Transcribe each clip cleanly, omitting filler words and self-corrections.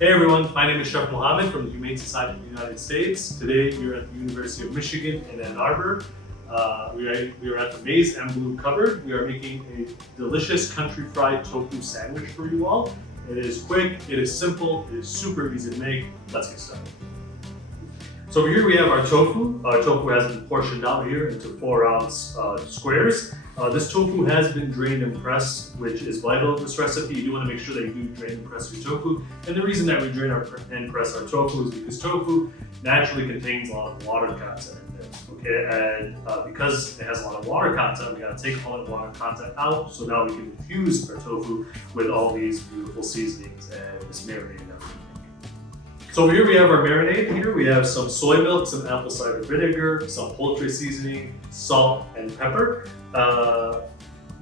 Hey everyone, my name is Chef Mohamed from the Humane Society of the United States. Today we are at the University of Michigan in Ann Arbor. We are at the Maize and Blue cupboard. We are making a delicious country fried tofu sandwich for you all. It is quick, it is simple, it is super easy to make. Let's get started. So over here we have our tofu. Our tofu has been portioned out here into 4-ounce squares. This tofu has been drained and pressed, which is vital in this recipe. You do want to make sure that you do drain and press your tofu. And the reason that we drain and press our tofu is because tofu naturally contains a lot of water content in there. Okay, and because it has a lot of water content, we got to take all that water content out so now we can infuse our tofu with all these beautiful seasonings and this marinade that we're making. So over here we have our marinade. Here we have some soy milk, some apple cider vinegar, some poultry seasoning, salt, and pepper. So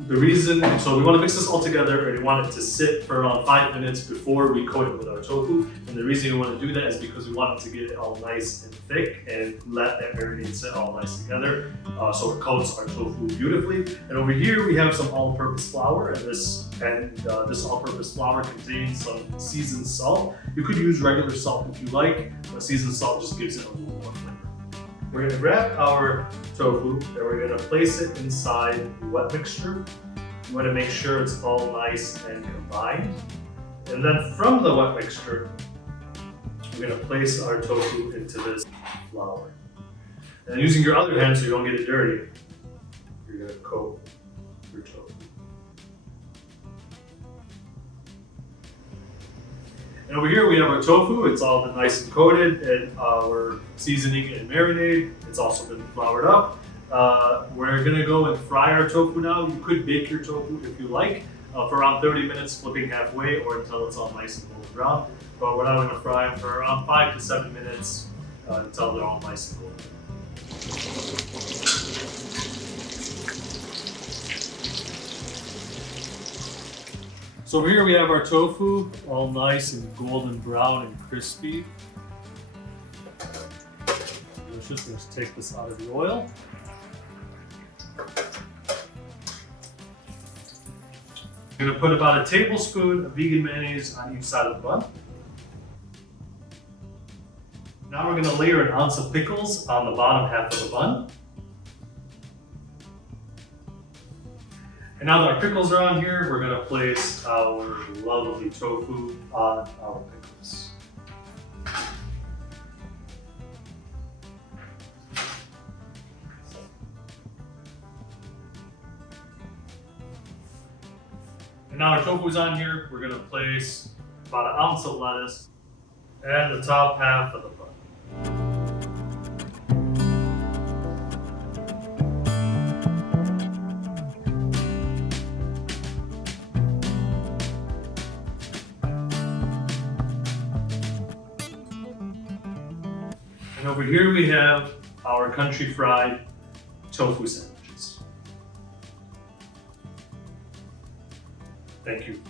we want to mix this all together and we want it to sit for around 5 minutes before we coat it with our tofu. And the reason we want to do that is because we want it to get it all nice and thick and let that marinade sit all nice together so it coats our tofu beautifully. And over here we have some all-purpose flour, and this all-purpose flour contains some seasoned salt. You could use regular salt if you like, but seasoned salt just gives it a little more flavor. We're going to wrap our tofu and we're going to place it inside the wet mixture. You want to make sure it's all nice and combined. And then from the wet mixture, we're going to place our tofu into this flour. And using your other hand so you don't get it dirty, you're going to coat your tofu. And over here we have our tofu. It's all been nice and coated and our seasoning and marinade. It's also been floured up. We're gonna go and fry our tofu now. You could bake your tofu if you like for around 30 minutes, flipping halfway or until it's all nice and golden brown. But we're now gonna fry them for around 5 to 7 minutes until they're all nice and golden. So over here we have our tofu, all nice and golden brown and crispy. Delicious. Let's take this out of the oil. I'm gonna put about a tablespoon of vegan mayonnaise on each side of the bun. Now we're gonna layer an ounce of pickles on the bottom half of the bun. And now that our pickles are on here, we're gonna place our lovely tofu on our pickles. And now our tofu's on here, we're gonna place about an ounce of lettuce and the top half of the bun. And over here we have our country fried tofu sandwiches. Thank you.